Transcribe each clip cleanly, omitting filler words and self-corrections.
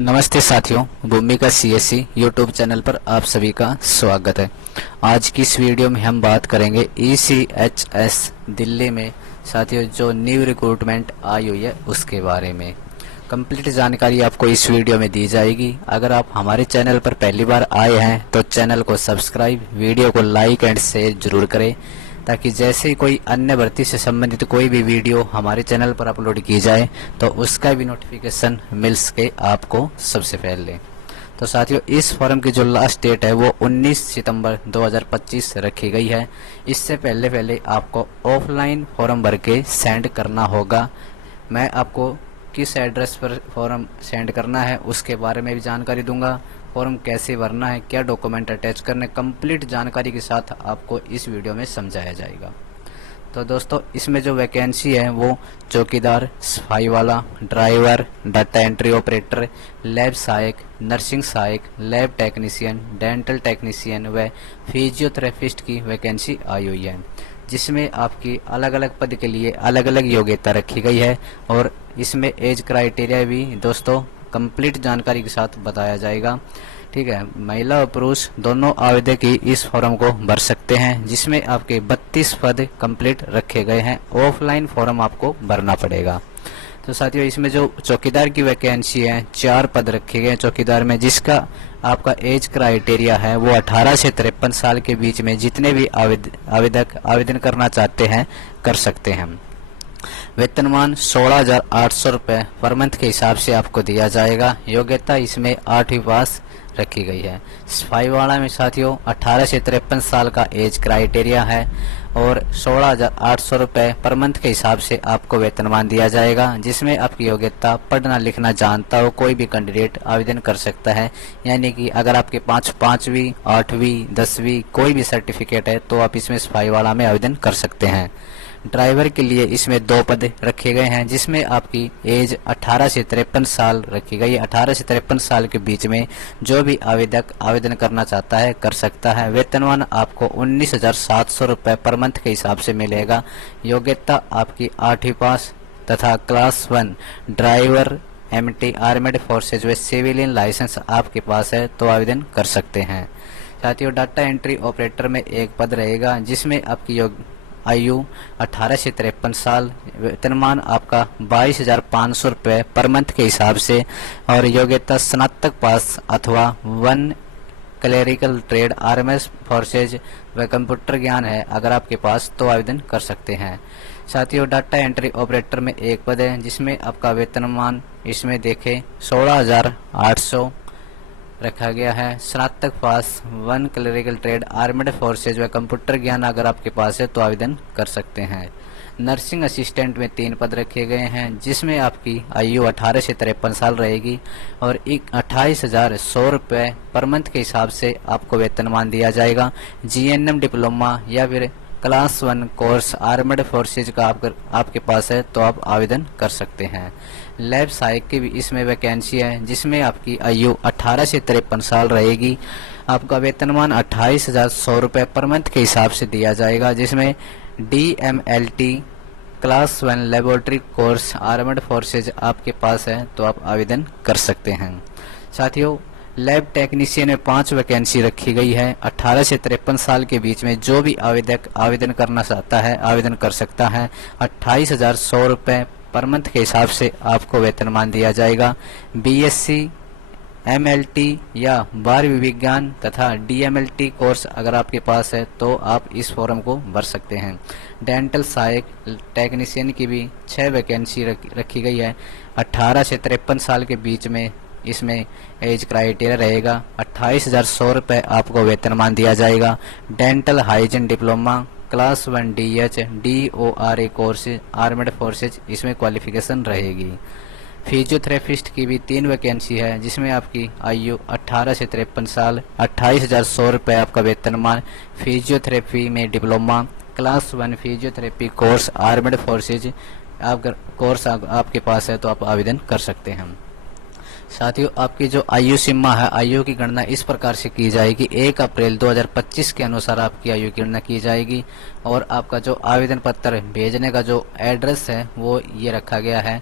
नमस्ते साथियों, भूमिका सीएससी यूट्यूब चैनल पर आप सभी का स्वागत है। आज की इस वीडियो में हम बात करेंगे ECHS दिल्ली में साथियों जो न्यू रिक्रूटमेंट आई हुई है उसके बारे में। कंप्लीट जानकारी आपको इस वीडियो में दी जाएगी। अगर आप हमारे चैनल पर पहली बार आए हैं तो चैनल को सब्सक्राइब, वीडियो को लाइक एंड शेयर जरूर करें ताकि जैसे ही कोई अन्य भर्ती से संबंधित कोई भी वीडियो हमारे चैनल पर अपलोड की जाए तो उसका भी नोटिफिकेशन मिल सके आपको सबसे पहले। तो साथियों, इस फॉर्म की जो लास्ट डेट है वो 19 सितंबर 2025 रखी गई है। इससे पहले आपको ऑफलाइन फॉर्म भर के सेंड करना होगा। मैं आपको किस एड्रेस पर फॉर्म सेंड करना है उसके बारे में भी जानकारी दूंगा। फॉर्म कैसे भरना है, क्या डॉक्यूमेंट अटैच करने, कंप्लीट जानकारी के साथ आपको इस वीडियो में समझाया जाएगा। तो दोस्तों, इसमें जो वैकेंसी है वो चौकीदार, सफाई वाला, driver, data entry operator, lab सहायक, नर्सिंग सहायक, लैब टेक्नीशियन, डेंटल टेक्नीशियन व फिजियोथेरेपिस्ट की वैकेंसी आई हुई है, जिसमें आपकी अलग अलग पद के लिए अलग अलग योग्यता रखी गई है। और इसमें एज क्राइटेरिया भी दोस्तों कंप्लीट जानकारी के साथ बताया जाएगा। ठीक है, महिला और पुरुष दोनों आवेदक ही इस फॉर्म को भर सकते हैं, जिसमें आपके 32 पद कंप्लीट रखे गए हैं। ऑफलाइन फॉर्म आपको भरना पड़ेगा। तो साथियों, इसमें जो चौकीदार की वैकेंसी है 4 पद रखे गए हैं चौकीदार में, जिसका आपका एज क्राइटेरिया है वो 18 से 53 साल के बीच में जितने भी आवेदक आवेदन करना चाहते हैं कर सकते हैं। वेतनमान 16,800 रुपये पर मंथ के हिसाब से आपको दिया जाएगा। योग्यता इसमें 8वीं पास रखी गई है। सफाई वाला में साथियों 18 से 53 साल का एज क्राइटेरिया है और 16,800 रुपये पर मंथ के हिसाब से आपको वेतनमान दिया जाएगा, जिसमें आपकी योग्यता पढ़ना लिखना जानता हो कोई भी कैंडिडेट आवेदन कर सकता है। यानी कि अगर आपके पास 5वीं, 8वीं, 10वीं कोई भी सर्टिफिकेट है तो आप इसमें सफाई वाला में आवेदन कर सकते हैं। ड्राइवर के लिए इसमें 2 पद रखे गए हैं, जिसमें आपकी एज 18 से 53 साल रखी गई है। 18 से 53 साल के बीच में जो भी आवेदक आवेदन करना चाहता है कर सकता है। वेतनमान आपको 19,700 रुपये पर मंथ के हिसाब से मिलेगा। योग्यता आपकी 8वीं पास तथा class 1 driver, MT armed forces व सिविलियन लाइसेंस आपके पास है तो आवेदन कर सकते हैं। साथियों, डाटा एंट्री ऑपरेटर में 1 पद रहेगा, जिसमें आपकी आयु 18 से 53 साल, वेतनमान आपका 22,500 रुपये पर मंथ के हिसाब से और योग्यता स्नातक पास अथवा 1 क्लेरिकल ट्रेड, RMS फोर्सेज व कंप्यूटर ज्ञान है अगर आपके पास तो आवेदन कर सकते हैं। साथियों, डाटा एंट्री ऑपरेटर में 1 पद है, जिसमें आपका वेतनमान इसमें देखें 16,800 रखा गया है। स्नातक पास, 1 क्लरिकल ट्रेड, आर्मेड फोर्सेज व कंप्यूटर ज्ञान अगर आपके पास है तो आवेदन कर सकते हैं। नर्सिंग असिस्टेंट में 3 पद रखे गए हैं, जिसमें आपकी आयु 18 से 53 साल रहेगी और 28,100 रुपये पर मंथ के हिसाब से आपको वेतनमान दिया जाएगा। GNM डिप्लोमा या फिर क्लास 1 कोर्स आर्मेड फोर्सेज का आपके पास है तो आप आवेदन कर सकते हैं। लैब सहायक की भी इसमें वैकेंसी है, जिसमें आपकी आयु 18 से 53 साल रहेगी। आपका वेतनमान 28,100 रुपये पर मंथ के हिसाब से दिया जाएगा, जिसमें DMLT class 1 laboratory course armed forces आपके पास है तो आप आवेदन कर सकते हैं। साथियों, लैब टेक्नीशियन में 5 वैकेंसी रखी गई है। 18 से 53 साल के बीच में जो भी आवेदक आवेदन करना चाहता है आवेदन कर सकता है। 28,100 रुपये पर मंथ के हिसाब से आपको वेतनमान दिया जाएगा। BSc, MLT या 12वीं विज्ञान तथा DMLT कोर्स अगर आपके पास है तो आप इस फॉर्म को भर सकते हैं। डेंटल सहायक टेक्नीशियन की भी 6 वैकेंसी रखी गई है। 18 से 53 साल के बीच में इसमें एज क्राइटेरिया रहेगा। 28,100 रुपये आपको वेतनमान दिया जाएगा। Dental hygiene diploma class 1 DH DORA course armed forces इसमें क्वालिफिकेशन रहेगी। फिजियोथेरेपिस्ट की भी 3 वैकेंसी है, जिसमें आपकी आयु 18 से 53 साल, 28,100 रुपये आपका वेतनमान। फिजियोथेरेपी में diploma class 1 physiotherapy course armed forces course आपके पास है तो आप आवेदन कर सकते हैं। साथियों, आपकी जो आयु सीमा है, आयु की गणना इस प्रकार से की जाएगी। 1 अप्रैल 2025 के अनुसार आपकी आयु की गणना की जाएगी और आपका जो आवेदन पत्र भेजने का जो एड्रेस है वो ये रखा गया है।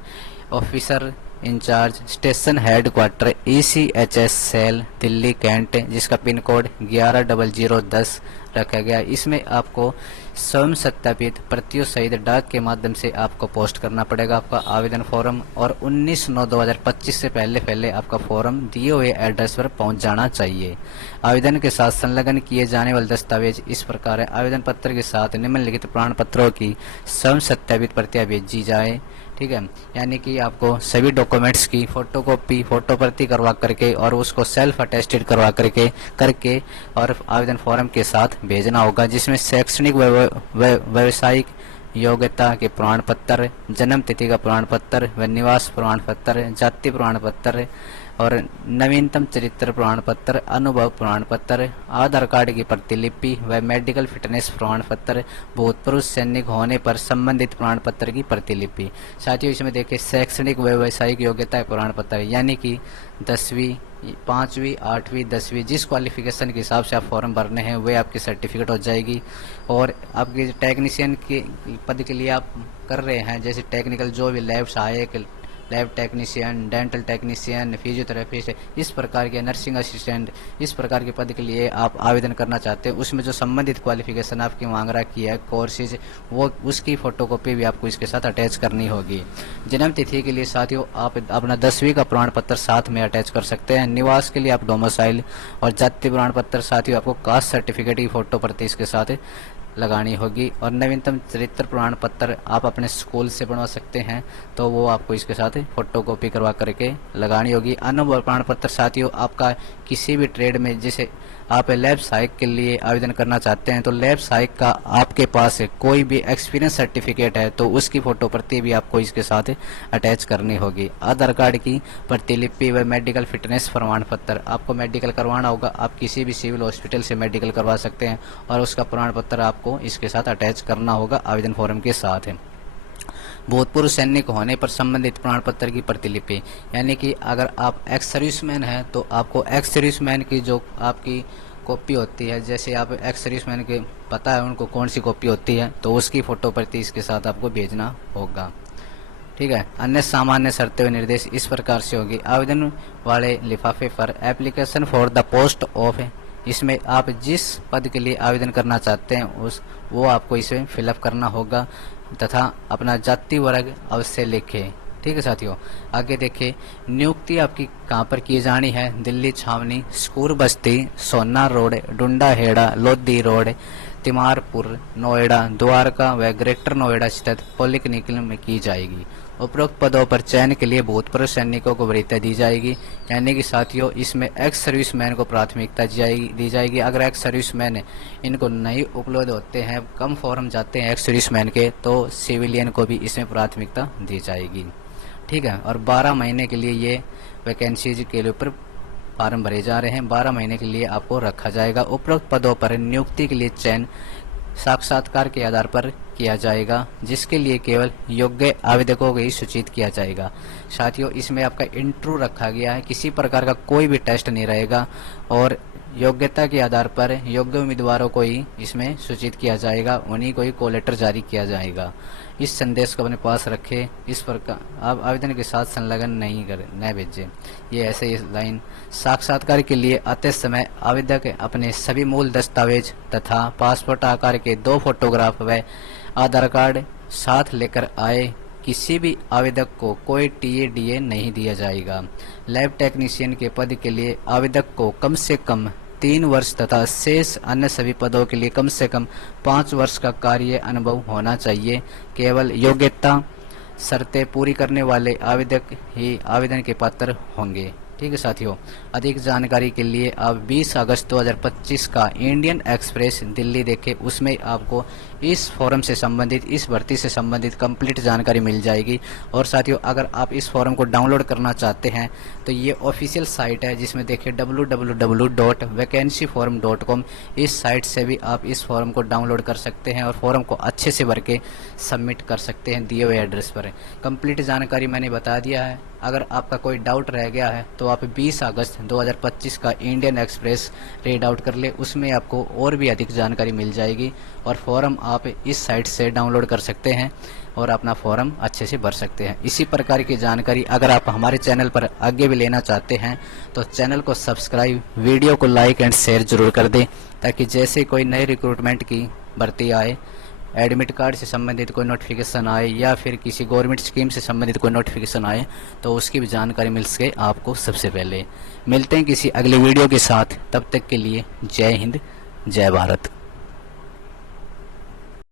Officer incharge station headquarter ECHS cell Delhi cantt, जिसका पिन कोड 110010 रखा गया। इसमें आपको स्वयं सत्यापित प्रतियों सहित डाक के माध्यम से आपको पोस्ट करना पड़ेगा आपका आवेदन फॉर्म, और 19/9/2025 से पहले आपका फॉर्म दिए हुए एड्रेस पर पहुंच जाना चाहिए। आवेदन के साथ संलग्न किए जाने वाले दस्तावेज इस प्रकार है। आवेदन पत्र के साथ निम्नलिखित प्रमाण पत्रों की स्वयं सत्यापित प्रतियां भेजी जाए। ठीक है, यानी कि आपको सभी डॉक्यूमेंट्स की फोटोकॉपी, फोटो प्रति करवा करके और उसको सेल्फ अटेस्टेड करवा करके और आवेदन फॉर्म के साथ भेजना होगा, जिसमें शैक्षणिक व्यावसायिक योग्यता के प्रमाण पत्र, जन्म तिथि का प्रमाण पत्र व निवास प्रमाण पत्र, जाति प्रमाण पत्र और नवीनतम चरित्र प्रमाण पत्र, अनुभव प्रमाण पत्र, आधार कार्ड की प्रतिलिपि व मेडिकल फिटनेस प्रमाण पत्र, भूतपूर्व सैनिक होने पर संबंधित प्रमाण पत्र की प्रतिलिपि। साथियों, इसमें देखिए शैक्षणिक व्यावसायिक योग्यता प्रमाण पत्र, यानी कि 10वीं, 5वीं, 8वीं, 10वीं जिस क्वालिफिकेशन के हिसाब से आप फॉर्म भरने हैं वे आपकी सर्टिफिकेट हो जाएगी। और आपके टेक्नीशियन के पद के लिए आप कर रहे हैं, जैसे टेक्निकल जो भी लैब सहायक, lab technician, dental technician, physiotherapist, इस प्रकार के नर्सिंग असिस्टेंट, इस प्रकार के पद के लिए आप आवेदन करना चाहते हैं, उसमें जो संबंधित क्वालिफिकेशन आपकी मांग रखी है कोर्सेज, वो उसकी फोटोकॉपी भी आपको इसके साथ अटैच करनी होगी। जन्म तिथि के लिए साथियों आप अपना 10वीं का प्रमाण पत्र साथ में अटैच कर सकते हैं। निवास के लिए आप डोमिसाइल और जाति प्रमाण पत्र, साथियों आपको कास्ट सर्टिफिकेट की फोटो प्रति इसके साथ लगानी होगी। और नवीनतम चरित्र प्रमाण पत्र आप अपने स्कूल से बनवा सकते हैं, तो वो आपको इसके साथ फोटोकॉपी करवा करके लगानी होगी। अनुभव प्रमाण पत्र साथियों आपका किसी भी ट्रेड में, जैसे आप लैब सहायक के लिए आवेदन करना चाहते हैं, तो लैब सहायक का आपके पास कोई भी एक्सपीरियंस सर्टिफिकेट है तो उसकी फोटो प्रति भी आपको इसके साथ अटैच करनी होगी। आधार कार्ड की प्रतिलिपि व मेडिकल फिटनेस प्रमाण पत्र, आपको मेडिकल करवाना होगा, आप किसी भी सिविल हॉस्पिटल से मेडिकल करवा सकते हैं और उसका प्रमाण पत्र आपको इसके साथ अटैच करना होगा आवेदन फॉर्म के साथ। भूतपूर्व सैनिक होने पर संबंधित प्रमाण पत्र की प्रतिलिपि, यानी कि अगर आप एक्स सर्विसमैन हैं तो आपको एक्स सर्विसमैन की जो आपकी कॉपी होती है, जैसे आप एक्स सर्विसमैन के पता है उनको कौन सी कॉपी होती है, तो उसकी फोटो प्रति इसके साथ आपको भेजना होगा। ठीक है, अन्य सामान्य शर्तें व निर्देश इस प्रकार से होगी। आवेदन वाले लिफाफे पर application for the post of, इसमें आप जिस पद के लिए आवेदन करना चाहते हैं वो आपको इसे फिलअप करना होगा तथा अपना जाति वर्ग अवश्य लिखें। ठीक है साथियों, आगे देखिए नियुक्ति आपकी कहाँ पर की जानी है। दिल्ली छावनी, स्कूर बस्ती, सोना रोड, डुंडा हेड़ा, लोधी रोड, तिमारपुर, नोएडा, द्वारका व ग्रेटर नोएडा स्थित पॉलिक्लिनिक में की जाएगी। उपरोक्त पदों पर चयन के लिए भूतपूर्व सैनिकों को वरीयता दी जाएगी, यानी कि साथियों इसमें एक्स सर्विसमैन को प्राथमिकता दी जाएगी। अगर एक्स सर्विसमैन इनको नहीं उपलब्ध होते हैं, कम फॉर्म जाते हैं एक्स सर्विसमैन के, तो सिविलियन को भी इसमें प्राथमिकता दी जाएगी। ठीक है, और 12 महीने के लिए ये वैकेंसीज के ऊपर फॉर्म भरे जा रहे हैं, 12 महीने के लिए आपको रखा जाएगा। उपरोक्त पदों पर नियुक्ति के लिए चयन साक्षात्कार के आधार पर किया जाएगा, जिसके लिए केवल योग्य आवेदकों को ही सूचित किया जाएगा। साथियों इसमें आपका इंटरव्यू रखा गया है, किसी प्रकार का कोई भी टेस्ट नहीं रहेगा और योग्यता के आधार पर योग्य उम्मीदवारों को ही इसमें सूचित किया जाएगा, उन्हीं को ही कॉल लेटर जारी किया जाएगा। इस संदेश को अपने पास रखें, इस प्रकार आप आवेदन के साथ संलग्न नहीं भेजें। ये ऐसे ही लाइन। साक्षात्कार के लिए आते समय आवेदक अपने सभी मूल दस्तावेज तथा पासपोर्ट आकार के 2 फोटोग्राफ व आधार कार्ड साथ लेकर आए। किसी भी आवेदक को कोई टीए नहीं दिया जाएगा। लैब टेक्नीशियन के पद के लिए आवेदक को कम से कम 3 वर्ष तथा शेष अन्य सभी पदों के लिए कम से कम 5 वर्ष का कार्य अनुभव होना चाहिए। केवल योग्यता शर्तें पूरी करने वाले आवेदक ही आवेदन के पात्र होंगे। ठीक है साथियों, अधिक जानकारी के लिए आप 20 अगस्त 2025 का इंडियन एक्सप्रेस दिल्ली देखें, उसमें आपको इस फॉर्म से संबंधित, इस भर्ती से संबंधित कंप्लीट जानकारी मिल जाएगी। और साथियों अगर आप इस फॉर्म को डाउनलोड करना चाहते हैं तो ये ऑफिशियल साइट है, जिसमें देखिए www.vacancyform.com, इस साइट से भी आप इस फॉर्म को डाउनलोड कर सकते हैं और फॉर्म को अच्छे से भर के सबमिट कर सकते हैं दिए हुए एड्रेस पर। कंप्लीट जानकारी मैंने बता दिया है। अगर आपका कोई डाउट रह गया है तो आप 20 अगस्त 2025 का इंडियन एक्सप्रेस रीड आउट कर ले, उसमें आपको और भी अधिक जानकारी मिल जाएगी और फॉर्म आप इस साइट से डाउनलोड कर सकते हैं। और अपना फॉर्म अच्छे से भर सकते हैं। इसी प्रकार की जानकारी अगर आप हमारे चैनल पर आगे भी लेना चाहते हैं तो चैनल को सब्सक्राइब, वीडियो को लाइक एंड शेयर जरूर कर दें, ताकि जैसे कोई नए रिक्रूटमेंट की भर्ती आए, एडमिट कार्ड से संबंधित कोई नोटिफिकेशन आए या फिर किसी गवर्नमेंट स्कीम से संबंधित कोई नोटिफिकेशन आए तो उसकी भी जानकारी मिल सके आपको सबसे पहले। मिलते हैं किसी अगले वीडियो के साथ, तब तक के लिए जय हिंद, जय भारत।